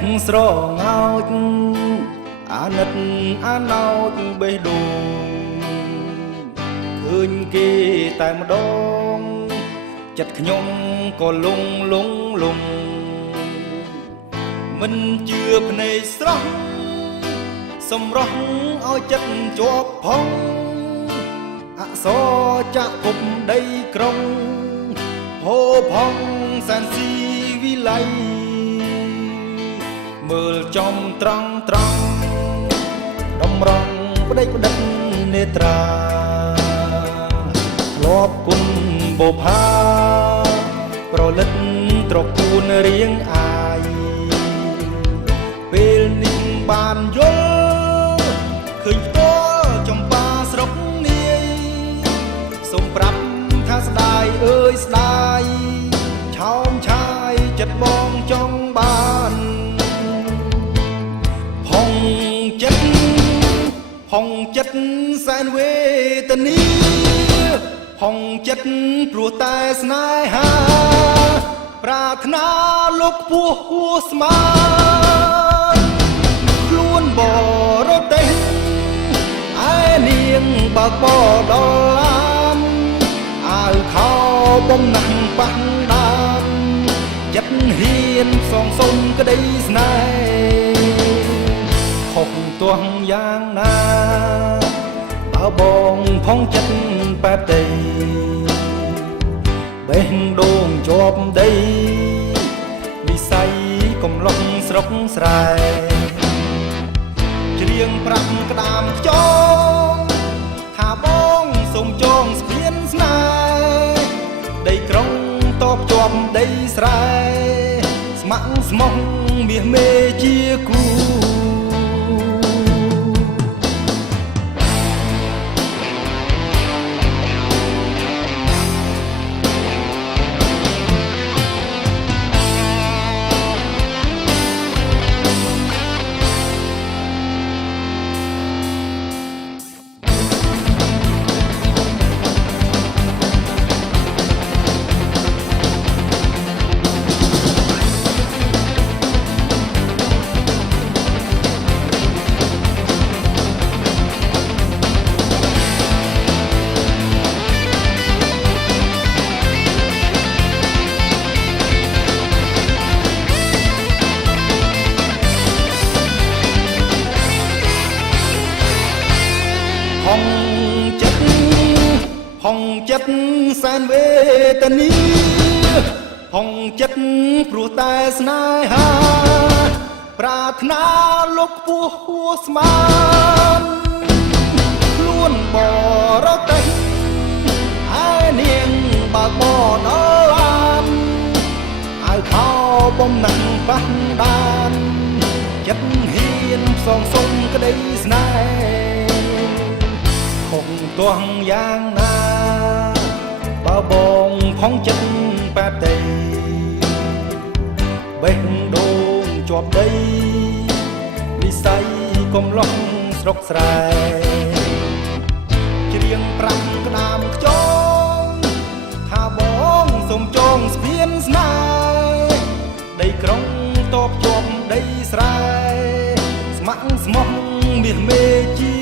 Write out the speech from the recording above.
ះស្រងោចអាណិតអាណោចបេះដូងឃើញគេតែម្ដងចិត្តខ្ញុំក៏លងមិនជឿភ្នែកស្រស់សម្រស់ឲ្យចិត្តជាប់ផងអក្សរចាក់គុំដីក្រុងហូរផងសែនស៊ីវិល័យមើលចំត្រង់តម្រង់ផ្ដេចផ្ដិតនេត្រាធ្លាប់គុណបុផាប្រលិតត្រកូលរៀងអាយពេលនេះបានយល់ឃើញផ្ទាល់ចំបាស្រុកនាយសូមប្រាប់ថាស្ដាយអើយស្ដាយឆោមឆាយចិត្តបងចង់បានផុងចិត្តសែនវេទនាផុងចិត្តព្រោះតែស្នេហាប្រាថ្នាលោកពោះហួស្មានខ្លួនបរទេសឯនាងបើកបដល់ឡានអាវខោបំណាស់ប៉ះដានចិត្តហ៊ានសងសុំក្តីស្នេហ៍ខុសទាស់យ៉ាងណាបើបងផុងចិត្តបែបទេបេះដូងជាប់ដីវិស័យកំឡុងស្រុកស្រែច្រៀងប្រាំក្តាមខ្យងថាបងសូមចងស្ពានស្នេហ៍ដីក្រុងតបជាប់ដីស្រែស្ម័គ្រស្មោះមាសមេជាគូហុងចិត្តសែនវេទនាហុងចិត្តព្រោះតែស្នេហាប្រាថ្នាលោកពោះហួស្មានខ្លួនបរទេសឯនាងបើកបដល់ឡានអាវខោបំណាំងប៉ះដានចិត្តហ៊ានសងសុំក្តីស្នេហ៍ខុសទាស់យ៉ាងណាបើបងផុងចិត្តបែបទេបេះដូងជាប់ដីនិស័យកំឡុងស្រុកស្រែច្រៀងប្រាំក្តាមខ្យងថាបងសូមចងស្ពានស្នេហ៍ដីក្រុងតបជាប់ដីស្រែស្ម័គ្រស្មោះមាសមេជា